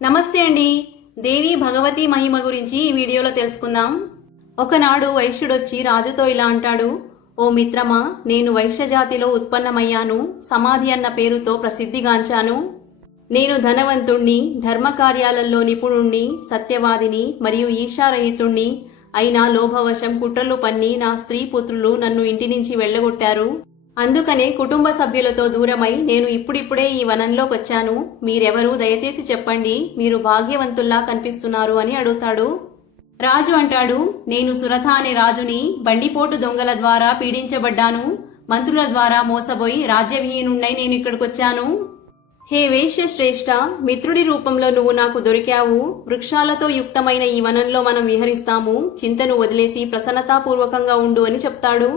నమస్తే అండి. దేవి భగవతి మహిమ గురించి ఈ వీడియోలో తెలుసుకుందాం. ఒకనాడు వైశ్యుడొచ్చి రాజుతో ఇలా అంటాడు, ఓ మిత్రమా, నేను వైశ్యజాతిలో ఉత్పన్నమయ్యాను. సమాధి అన్న పేరుతో ప్రసిద్ధిగాంచాను. నేను ధనవంతుణ్ణి, ధర్మకార్యాలలో నిపుణుణ్ణి, సత్యవాదిని మరియు ఈశారహితుణ్ణి. అయినా లోభవశం కుట్రలు పన్ని నా స్త్రీ పుత్రులు నన్ను ఇంటి నుంచి వెళ్లగొట్టారు. అందుకనే కుటుంబ సభ్యులతో దూరమై నేను ఇప్పుడిప్పుడే ఈ వనంలోకొచ్చాను. మీరెవరు, దయచేసి చెప్పండి. మీరు భాగ్యవంతుల్లా కనిపిస్తున్నారు అని అడుగుతాడు. రాజు అంటాడు, నేను సురథ అనే రాజుని. బండిపోటు దొంగల ద్వారా పీడించబడ్డాను. మంత్రుల ద్వారా మోసపోయి రాజ్యవిహీనుణ్ణై నేను ఇక్కడికొచ్చాను. హే వేశ్య శ్రేష్ఠ, మిత్రుడి రూపంలో నువ్వు నాకు దొరికావు. వృక్షాలతో యుక్తమైన ఈ వనంలో మనం విహరిస్తాము. చింతను వదిలేసి ప్రసన్నతాపూర్వకంగా ఉండు అని చెప్తాడు.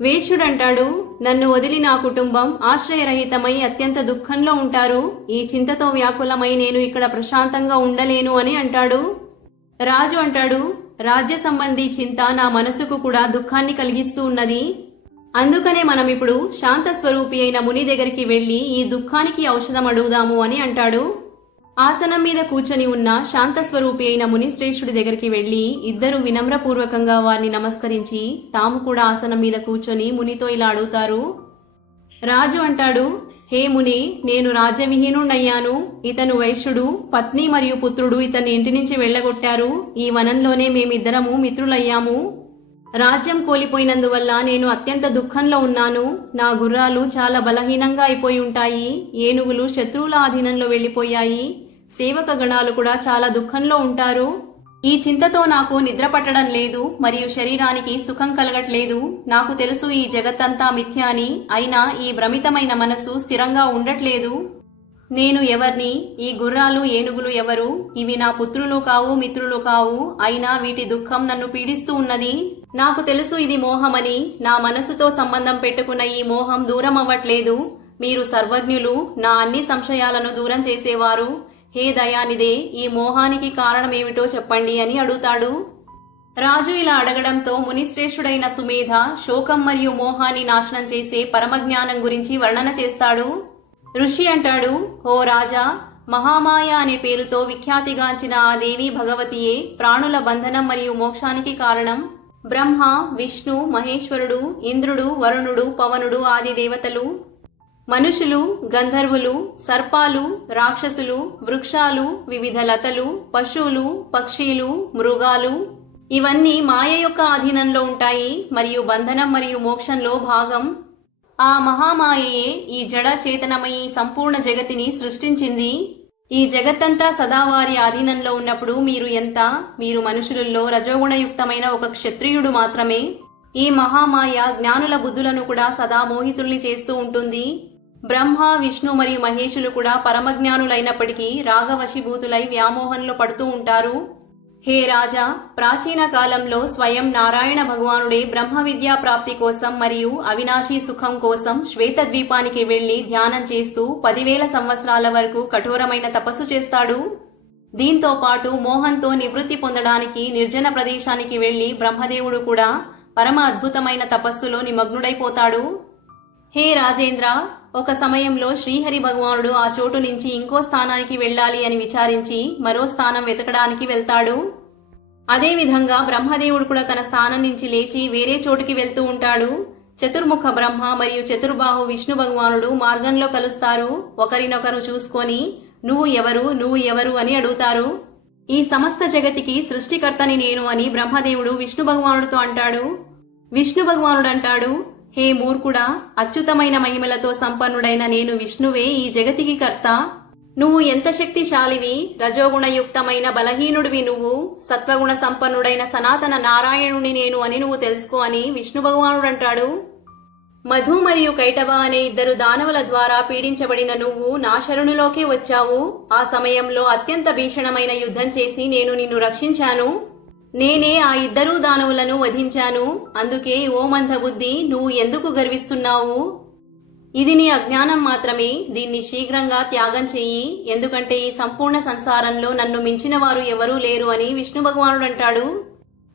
వేశ్యుడంటాడు, నన్ను వదిలి నా కుటుంబం ఆశ్రయరహితమై అత్యంత దుఃఖంలో ఉంటారు. ఈ చింతతో వ్యాకులమై నేను ఇక్కడ ప్రశాంతంగా ఉండలేను అని అంటాడు. రాజు అంటాడు, రాజ్య సంబంధీ చింత నా మనసుకు కూడా దుఃఖాన్ని కలిగిస్తూ ఉన్నది. అందుకనే మనం ఇప్పుడు శాంత స్వరూపి అయిన ముని దగ్గరికి వెళ్లి ఈ దుఃఖానికి ఔషధం అడుగుదాము అని అంటాడు. ఆసనం మీద కూర్చొని ఉన్న శాంతస్వరూపి అయిన మునిశ్రేష్ఠుడి దగ్గరికి వెళ్లి ఇద్దరు వినమ్రపూర్వకంగా వారిని నమస్కరించి తాము కూడా ఆసనం మీద కూర్చొని మునితో ఇలా అడుగుతారు. రాజు అంటాడు, హే ముని, నేను రాజ్యవిహీనుణ్ణయ్యాను. ఇతను వైశ్యుడు, పత్ని మరియు పుత్రుడు ఇతన్ని ఇంటి నుంచి వెళ్లగొట్టారు. ఈ వనంలోనే మేమిద్దరము మిత్రులయ్యాము. రాజ్యం కోల్పోయినందువల్ల నేను అత్యంత దుఃఖంలో ఉన్నాను. నా గుర్రాలు చాలా బలహీనంగా అయిపోయి ఉంటాయి. ఏనుగులు శత్రువుల ఆధీనంలో వెళ్లిపోయాయి. సేవక గణాలు కూడా చాలా దుఃఖంలో ఉంటారు. ఈ చింతతో నాకు నిద్ర పట్టడం లేదు మరియు శరీరానికి సుఖం కలగట్లేదు. నాకు తెలుసు ఈ జగత్తంతా మిథ్య అని. అయినా ఈ భ్రమితమైన మనస్సు స్థిరంగా ఉండట్లేదు. నేను ఎవర్ని? ఈ గుర్రాలు ఏనుగులు ఎవరు? ఇవి నా పుత్రులు కావు, మిత్రులు కావు. అయినా వీటి దుఃఖం నన్ను పీడిస్తూ ఉన్నది. నాకు తెలుసు ఇది మోహమని. నా మనసుతో సంబంధం పెట్టుకున్న ఈ మోహం దూరం అవ్వట్లేదు. మీరు సర్వజ్ఞులు, నా అన్ని సంశయాలను దూరం చేసేవారు. హే దయానిదే, ఈ మోహానికి కారణమేమిటో చెప్పండి అని అడుగుతాడు. రాజు ఇలా అడగడంతో మునిశ్రేష్ఠుడైన సుమేధ శోకం మరియు మోహాన్ని నాశనం చేసే పరమజ్ఞానం గురించి వర్ణన చేస్తాడు. ఋషి అంటాడు, ఓ రాజా, మహామాయ అనే పేరుతో విఖ్యాతిగాంచిన ఆ దేవి భగవతియే ప్రాణుల బంధనం మరియు మోక్షానికి కారణం. బ్రహ్మ, విష్ణు, మహేశ్వరుడు, ఇంద్రుడు, వరుణుడు, పవనుడు ఆది దేవతలు, మనుషులు, గంధర్వులు, సర్పాలు, రాక్షసులు, వృక్షాలు, వివిధ లతలు, పశువులు, పక్షీలు, మృగాలు ఇవన్నీ మాయ యొక్క ఆధీనంలో ఉంటాయి మరియు బంధనం మరియు మోక్షంలో భాగం. ఆ మహామాయయే ఈ జడ చేతనమయి సంపూర్ణ జగతిని సృష్టించింది. ఈ జగత్తంతా సదావారి ఆధీనంలో ఉన్నప్పుడు మీరు మనుషులలో రజోగుణయుక్తమైన ఒక క్షత్రియుడు మాత్రమే. ఈ మహామాయ జ్ఞానుల బుద్ధులను కూడా సదా మోహితుల్ని చేస్తూ ఉంటుంది. బ్రహ్మ, విష్ణు మరియు మహేషులు కూడా పరమజ్ఞానులైనప్పటికీ రాగవశీభూతులై వ్యామోహంలో పడుతూ ఉంటారు. హే రాజా, ప్రాచీన కాలంలో స్వయం నారాయణ భగవానుడే బ్రహ్మ విద్యా ప్రాప్తి కోసం మరియు అవినాశీ సుఖం కోసం శ్వేతద్వీపానికి వెళ్లి ధ్యానం చేస్తూ 10,000 సంవత్సరాల వరకు కఠోరమైన తపస్సు చేస్తాడు. దీంతో పాటు మోహంతో నివృత్తి పొందడానికి నిర్జన ప్రదేశానికి వెళ్లి బ్రహ్మదేవుడు కూడా పరమ అద్భుతమైన తపస్సులో నిమగ్నుడైపోతాడు. హే రాజేంద్ర, ఒక సమయంలో శ్రీహరి భగవానుడు ఆ చోటు నుంచి ఇంకో స్థానానికి వెళ్ళాలి అని విచారించి మరో స్థానం వెతకడానికి వెళ్తాడు. అదేవిధంగా బ్రహ్మదేవుడు కూడా తన స్థానం నుంచి లేచి వేరే చోటుకి వెళ్తూ ఉంటాడు. చతుర్ముఖ బ్రహ్మ మరియు చతుర్బాహు విష్ణు భగవానుడు మార్గంలో కలుస్తారు. ఒకరినొకరు చూసుకొని నువ్వు ఎవరు అని అడుగుతారు. ఈ సమస్త జగతికి సృష్టికర్తని నేను అని బ్రహ్మదేవుడు విష్ణు భగవానుడితో అంటాడు. విష్ణు భగవానుడు అంటాడు, హే మూర్ఖుడా, అచ్యుతమైన మహిమలతో సంపన్నుడైన నేను విష్ణువే ఈ జగతికి కర్త. నువ్వు ఎంత శక్తిశాలివి, రజోగుణయుక్తమైన బలహీనుడివి నువ్వు. సత్వగుణ సంపన్నుడైన సనాతన నారాయణుని నేను అని నువ్వు తెలుసుకో అని విష్ణు భగవానుడు అంటాడు. మధు మరియు కైటవ అనే ఇద్దరు దానవుల ద్వారా పీడించబడిన నువ్వు నా శరణులోకే వచ్చావు. ఆ సమయంలో అత్యంత భీషణమైన యుద్ధం చేసి నేను నిన్ను రక్షించాను. నేనే ఆ ఇద్దరూ దానవులను వధించాను. అందుకే ఓ మందబుద్ధి, నువ్వు ఎందుకు గర్విస్తున్నావు? ఇది నీ అజ్ఞానం మాత్రమే. దీన్ని శీఘ్రంగా త్యాగం చెయ్యి. ఎందుకంటే ఈ సంపూర్ణ సంసారంలో నన్ను మించిన వారు ఎవరూ లేరు అని విష్ణు భగవానుడు అంటాడు.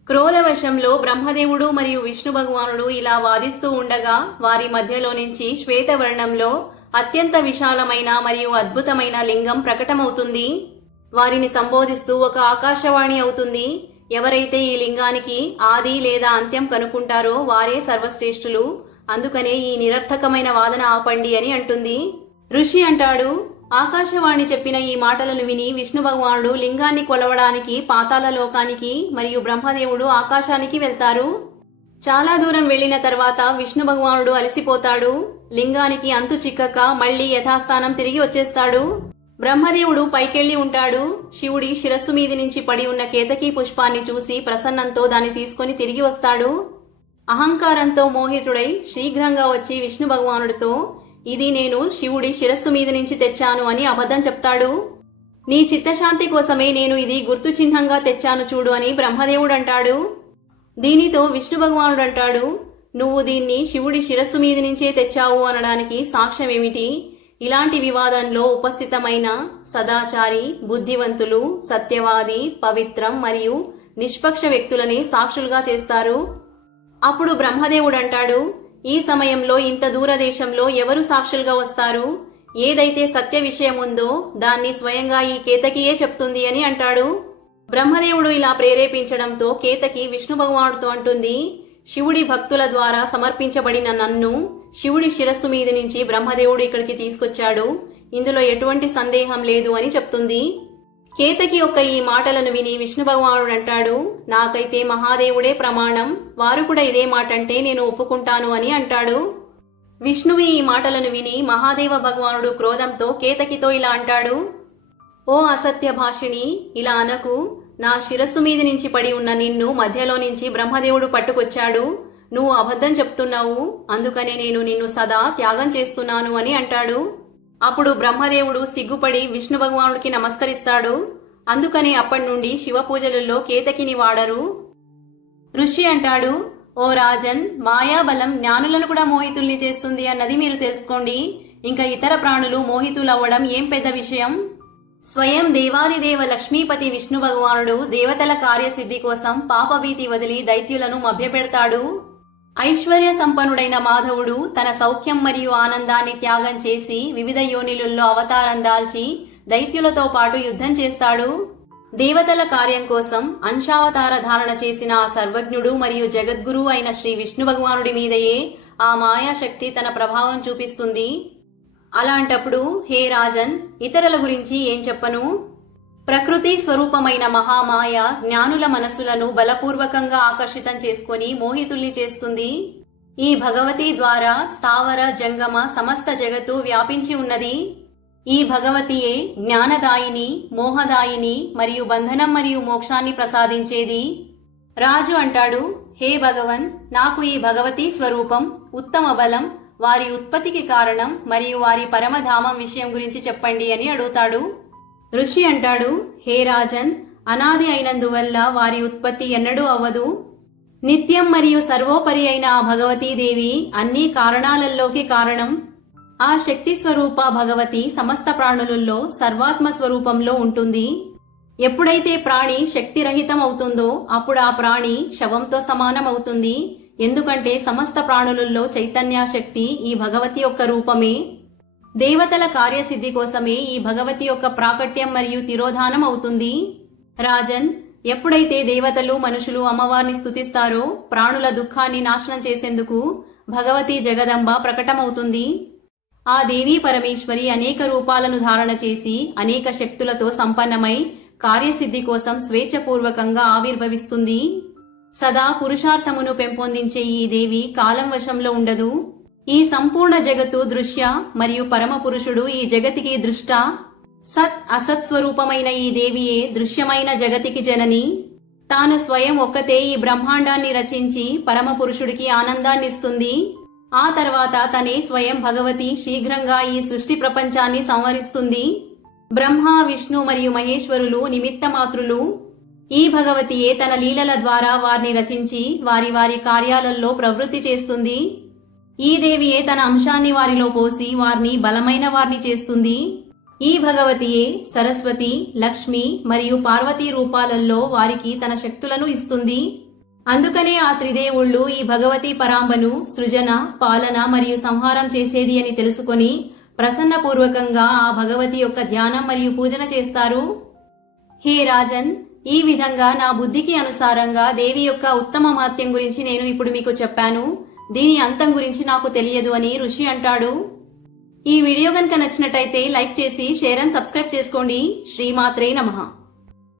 క్రోధవశంలో బ్రహ్మదేవుడు మరియు విష్ణు భగవానుడు ఇలా వాదిస్తూ ఉండగా వారి మధ్యలో నుంచి శ్వేతవర్ణంలో అత్యంత విశాలమైన మరియు అద్భుతమైన లింగం ప్రకటమవుతుంది. వారిని సంబోధిస్తూ ఒక ఆకాశవాణి అవుతుంది. ఎవరైతే ఈ లింగానికి ఆది లేదా అంత్యం కనుక్కుంటారో వారే సర్వశ్రేష్ఠులు. అందుకనే ఈ నిరర్థకమైన వాదన ఆపండి అని అంటుంది. ఋషి అంటాడు, ఆకాశవాణి చెప్పిన ఈ మాటలను విని విష్ణు భగవానుడు లింగాన్ని కొలవడానికి పాతాళ లోకానికి మరియు బ్రహ్మదేవుడు ఆకాశానికి వెళ్తారు. చాలా దూరం వెళ్లిన తర్వాత విష్ణు భగవానుడు అలసిపోతాడు. లింగానికి అంతు చిక్కక మళ్లీ యథాస్థానం తిరిగి వచ్చేస్తాడు. బ్రహ్మదేవుడు పైకెళ్లి ఉంటాడు. శివుడి శిరస్సు మీది నుంచి పడి ఉన్న కేతకీ పుష్పాన్ని చూసి ప్రసన్నంతో దాన్ని తీసుకుని తిరిగి వస్తాడు. అహంకారంతో మోహితుడై శీఘ్రంగా వచ్చి విష్ణు భగవానుడితో, ఇది నేను శివుడి శిరస్సు మీద నుంచి తెచ్చాను అని అబద్ధం చెప్తాడు. నీ చిత్తశాంతి కోసమే నేను ఇది గుర్తు చిహ్నంగా తెచ్చాను చూడు అని బ్రహ్మదేవుడు అంటాడు. దీనితో విష్ణు భగవానుడు అంటాడు, నువ్వు దీన్ని శివుడి శిరస్సు మీద నుంచే తెచ్చావు అనడానికి సాక్ష్యమేమిటి? ఇలాంటి వివాదంలో ఉపస్థితమైన సదాచారి, బుద్ధివంతులు, సత్యవాది, పవిత్రం మరియు నిష్పక్ష వ్యక్తులని సాక్షులుగా చేస్తారు. అప్పుడు బ్రహ్మదేవుడు అంటాడు, ఈ సమయంలో ఇంత దూరదేశంలో ఎవరు సాక్షులుగా వస్తారు? ఏదైతే సత్య విషయం ఉందో దాన్ని స్వయంగా ఈ కేతకియే చెప్తుంది అని అంటాడు. బ్రహ్మదేవుడు ఇలా ప్రేరేపించడంతో కేతకి విష్ణు భగవానుడితో అంటుంది, శివుడి భక్తుల ద్వారా సమర్పించబడిన నన్ను శివుడి శిరస్సు మీద నుంచి బ్రహ్మదేవుడు ఇక్కడికి తీసుకొచ్చాడు. ఇందులో ఎటువంటి సందేహం లేదు అని చెప్తుంది. కేతకి యొక్క ఈ మాటలను విని విష్ణు భగవానుడు అంటాడు, నాకైతే మహాదేవుడే ప్రమాణం. వారు కూడా ఇదే మాట అంటే నేను ఒప్పుకుంటాను అని అంటాడు. విష్ణువు ఈ మాటలను విని మహాదేవ భగవానుడు క్రోధంతో కేతకితో ఇలా అంటాడు, ఓ అసత్య భాషిణి, ఇలా అనకు. నా శిరస్సు మీద నుంచి పడి ఉన్న నిన్ను మధ్యలో నుంచి బ్రహ్మదేవుడు పట్టుకొచ్చాడు. నువ్వు అబద్ధం చెప్తున్నావు. అందుకనే నేను నిన్ను సదా త్యాగం చేస్తున్నాను అని అంటాడు. అప్పుడు బ్రహ్మదేవుడు సిగ్గుపడి విష్ణు భగవానుడికి నమస్కరిస్తాడు. అందుకని అప్పటి నుండి శివ పూజలలో కేతకిని వాడరు. ఋషి అంటాడు, ఓ రాజన్, మాయాబలం జ్ఞానులను కూడా మోహితుల్ని చేస్తుంది అన్నది మీరు తెలుసుకోండి. ఇంకా ఇతర ప్రాణులు మోహితులవ్వడం ఏం పెద్ద విషయం? స్వయం దేవాదిదేవ లక్ష్మీపతి విష్ణు భగవానుడు దేవతల కార్యసిద్ధి కోసం పాపభీతి వదిలి దైత్యులను మభ్యపెడతాడు. ఐశ్వర్య సంపన్నుడైన మాధవుడు తన సౌఖ్యం మరియు ఆనందాన్ని త్యాగం చేసి వివిధ యోనిలుల్లో అవతారం దాల్చి దైత్యులతో పాటు యుద్ధం చేస్తాడు. దేవతల కార్యం కోసం అంశావతార ధారణ చేసిన ఆ సర్వజ్ఞుడు మరియు జగద్గురు అయిన శ్రీ విష్ణు భగవానుడి మీదయే ఆ మాయాశక్తి తన ప్రభావం చూపిస్తుంది. అలాంటప్పుడు హే రాజన్, ఇతరుల గురించి ఏం చెప్పను? ప్రకృతి స్వరూపమైన మహామాయ జ్ఞానుల మనస్సులను బలపూర్వకంగా ఆకర్షితం చేసుకుని మోహితుల్ని చేస్తుంది. ఈ భగవతి ద్వారా స్థావర జంగమ సమస్త జగత్తు వ్యాపించి ఉన్నది. ఈ భగవతియే జ్ఞానదాయిని, మోహదాయిని మరియు బంధనం మరియు మోక్షాన్ని ప్రసాదించేది. రాజు అంటాడు, హే భగవన్, నాకు ఈ భగవతీ స్వరూపం, ఉత్తమ బలం, వారి ఉత్పత్తికి కారణం మరియు వారి పరమధామం విషయం గురించి చెప్పండి అని అడుగుతాడు. ఋషి అంటాడు, హే రాజన్, అనాది అయినందువల్ల వారి ఉత్పత్తి ఎన్నడూ అవ్వదు. నిత్యం మరియు సర్వోపరి అయిన ఆ భగవతీదేవి అన్ని కారణాలలోకి కారణం. ఆ శక్తి స్వరూప భగవతి సమస్త ప్రాణులలో సర్వాత్మ స్వరూపంలో ఉంటుంది. ఎప్పుడైతే ప్రాణి శక్తిరహితం అవుతుందో అప్పుడు ఆ ప్రాణి శవంతో సమానం అవుతుంది. ఎందుకంటే సమస్త ప్రాణులలో చైతన్యాశక్తి ఈ భగవతి యొక్క రూపమే. దేవతల కార్యసిద్ధి కోసమే ఈ భగవతి యొక్క ప్రాకట్యం మరియు తిరోధానం అవుతుంది. రాజన్, ఎప్పుడైతే దేవతలు మనుషులు అమ్మవారిని స్తుతిస్తారో ప్రాణుల దుఃఖాన్ని నాశనం చేసేందుకు భగవతి జగదంబ ప్రకటమవుతుంది. ఆ దేవీ పరమేశ్వరి అనేక రూపాలను ధారణ చేసి అనేక శక్తులతో సంపన్నమై కార్యసిద్ధి కోసం స్వేచ్ఛపూర్వకంగా ఆవిర్భవిస్తుంది. సదా పురుషార్థమును పెంపొందించే ఈ దేవి కాలం వశంలో ఉండదు. ఈ సంపూర్ణ జగత్తు దృశ్య మరియు పరమ పురుషుడు ఈ జగతికి దృష్ట. సత్ అసత్ స్వరూపమైన ఈ దేవియే దృశ్యమైన జగతికి జనని. తాను స్వయం ఒక్కతే ఈ బ్రహ్మాండాన్ని రచించి పరమ పురుషుడికి ఆనందాన్నిస్తుంది. ఆ తర్వాత తనే స్వయం భగవతి శీఘ్రంగా ఈ సృష్టి ప్రపంచాన్ని సంహరిస్తుంది. బ్రహ్మ, విష్ణు మరియు మహేశ్వరులు నిమిత్త మాత్రులు. ఈ భగవతియే తన లీలల ద్వారా వారిని రచించి వారి వారి కార్యాలలో ప్రవృత్తి చేస్తుంది. ఈ దేవియే తన అంశాన్ని వారిలో పోసి వారిని బలమైన వారిని చేస్తుంది. ఈ భగవతియే సరస్వతి, లక్ష్మి మరియు పార్వతీ రూపాలలో వారికి తన శక్తులను ఇస్తుంది. అందుకనే ఆ త్రిదేవుళ్ళు ఈ భగవతి పరాంబను సృజన, పాలన మరియు సంహారం చేసేది అని తెలుసుకొని ప్రసన్నపూర్వకంగా ఆ భగవతి యొక్క ధ్యానం మరియు పూజన చేస్తారు. హే రాజన్, ఈ విధంగా నా బుద్ధికి అనుసారంగా దేవి యొక్క ఉత్తమ మహత్యం గురించి నేను ఇప్పుడు మీకు చెప్పాను. దీని అంతం గురించి నాకు తెలియదు అని ఋషి అంటాడు. ఈ వీడియో కనుక నచ్చినట్టయితే లైక్ చేసి షేర్ అండ్ సబ్స్క్రైబ్ చేసుకోండి. శ్రీమాత్రే నమః.